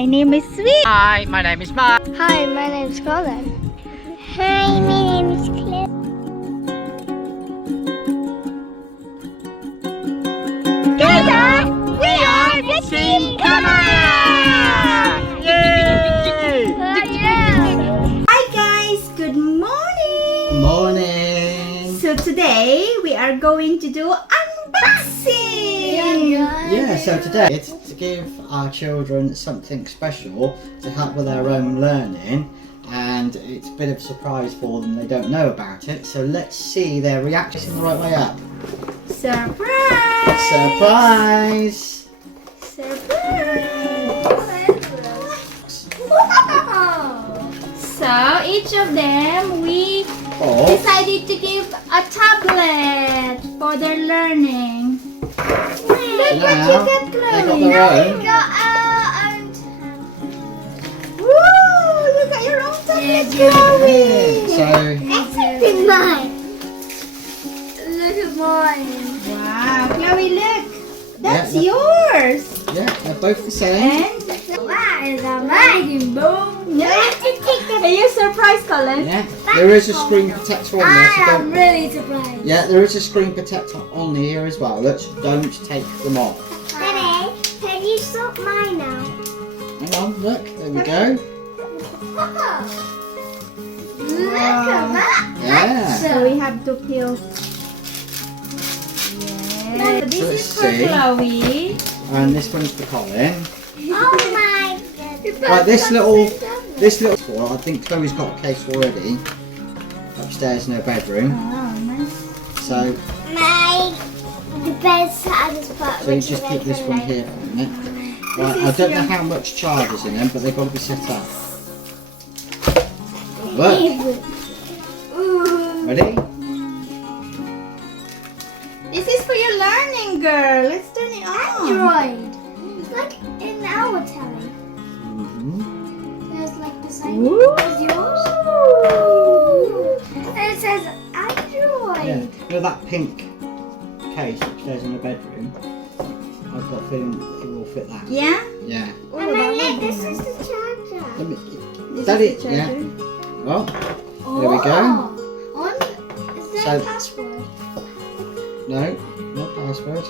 My name is Sweet. Hi, my name is Mark. Hi, my name is Colin. Hi, my name is Claire. Together, we are the Team Camera! Yay! Hi guys, good morning! Morning. So today we are going to do unboxing! Yeah, so today it's to give our children something special to help with their own learning, and it's a bit of a surprise for them, they don't know about it, so let's see their reaction in the right way up. Surprise! Surprise! Surprise! So each of them we Oh, decided to give a tablet for their learning. Look what now you got, they got Chloe. their own. Woo! You got your own tablet, Chloe. So, It's mine. Look at mine. Wow, Chloe, look. That's Yeah, yours. yeah, they're both the same. And That is amazing, boom. are you surprised, Colin? Yeah, there is a screen protector on there, so I am don't. really surprised. Yeah, there is a screen protector on here as well. Let's don't take them off. Daddy, can you stop mine now? Hang on, look, there we go. Look at that. Yeah. So we have to peel. Yeah. This Let's is for see. Chloe. And this one's for Colin. Oh my goodness. Right, this little one, I think Chloe's got a case already upstairs in her bedroom. Oh, nice. So, The best saddest part. so you just keep this one here for a minute. Right, I don't know how much charge is in them, but they've got to be set up. Look, ready? This is for your learning, girl. Let's turn it on. Android. It's like in our telly. Mm-hmm. There's like the same Ooh. as yours. And it says Android. Yeah. You know that pink case upstairs in the bedroom? I've got a feeling it will fit that. Yeah? Yeah. Oh, And that then would be this is nice. the charger. Let me, This Daddy, is the charger. yeah. Well, there we go. Is there a So- password? No password.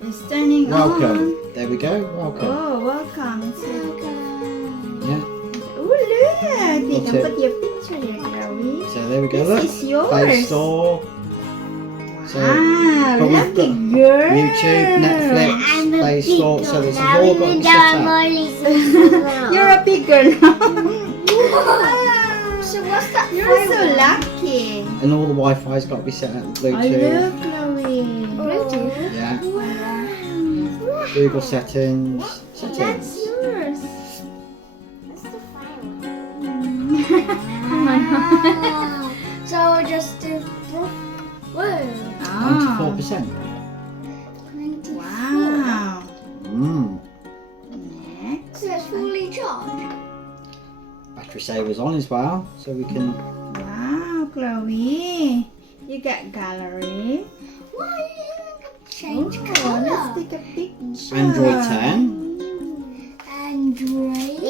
It's turning Welcome. on. There we go. Welcome. Oh, welcome. It's Yeah. oh, look. You What's can it? put your picture here, Chloe. So there we go. This Look. is yours. Play Store. So Ah, but we've lucky got girl. YouTube, Netflix, Play Store. So this is all got to be set up. You're a big girl now. So what's that? You're so lucky. And all the Wi-Fi's got to be set up. I Bluetooth. love Chloe. Bluetooth. Yeah. Wow. Google settings. That's Settings. yours. That's the file. Come on. So just do. Whoa. 94%. 24. Wow. Next. So it's fully charged. Battery savers on as well, so we can. Wow, Chloe. You got gallery. Why are you change Oh, color? let's take a picture. Android 10. Android.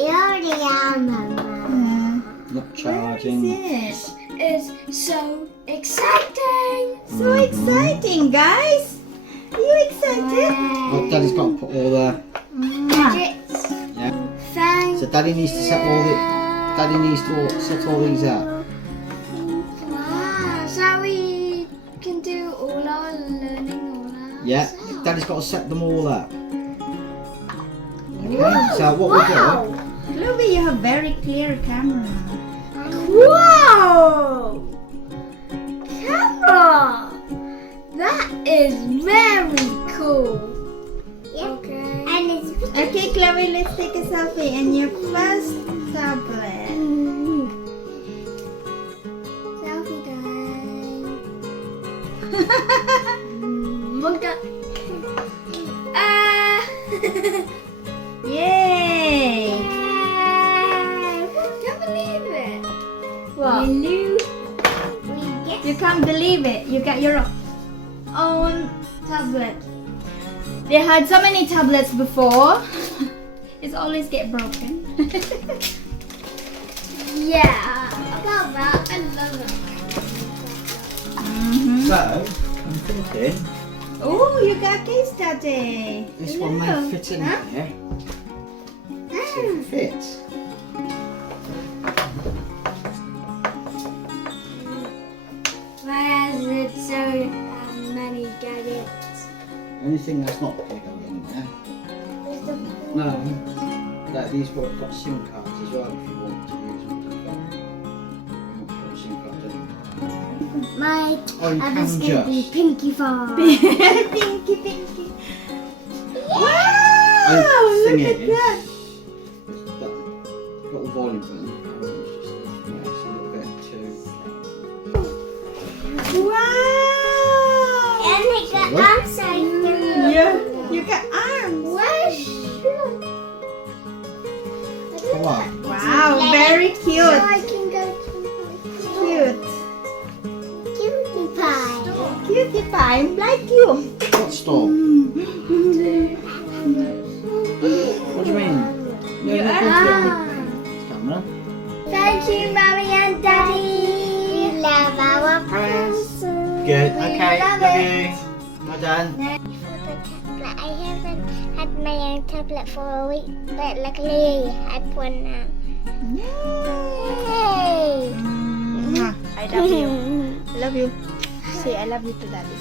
Not Where charging. is it? Is so exciting. So exciting, guys. Are you excited? Oh, Daddy's got to put all the. Gadgets. Yeah. Thank So Daddy needs to set all the. Daddy needs to set all these up. Wow. So we can do all our learning all our Yeah. ourselves. Daddy's got to set them all up. Okay. So what we'll do. Chloe, you have very clear camera. Wow! Camera! That is very cool. Okay. And it's Okay, Chloe, let's take a selfie and your first tablet. selfie time. Look at. Yay! Can't believe it. What? You can't believe it. You got your own tablet. They had so many tablets before. It's always get broken. Yeah, about that. I love it. So, I'm thinking Oh, you got case study. this one may fit in here. See if it fits. Why is it so many gadgets? Anything that's not big in there. No, these will have got SIM cards as well if you want to use them. You want to put SIM cards in. My Oh, you other can skin be just. Pinky Farm. Pinky. Wow! And Look thing at is, that. it's got the volume button. It's just a little bit too. Wow! And it got What? outside too. Yeah, you got arms. Where's Come on. Wow, very So cute. I can go to Cute. Cutie Pie. Cutie pie, like you. What store? What do you mean? No, You no, are- go to Ah. the camera. Thank you, Mommy and Daddy. We love our presents. Good. We Okay. love Love it. you. Well done. For the tablet, I haven't had my own tablet for a week, but luckily I have one now. Yay! I love you. I love you. Say I love you to daddy.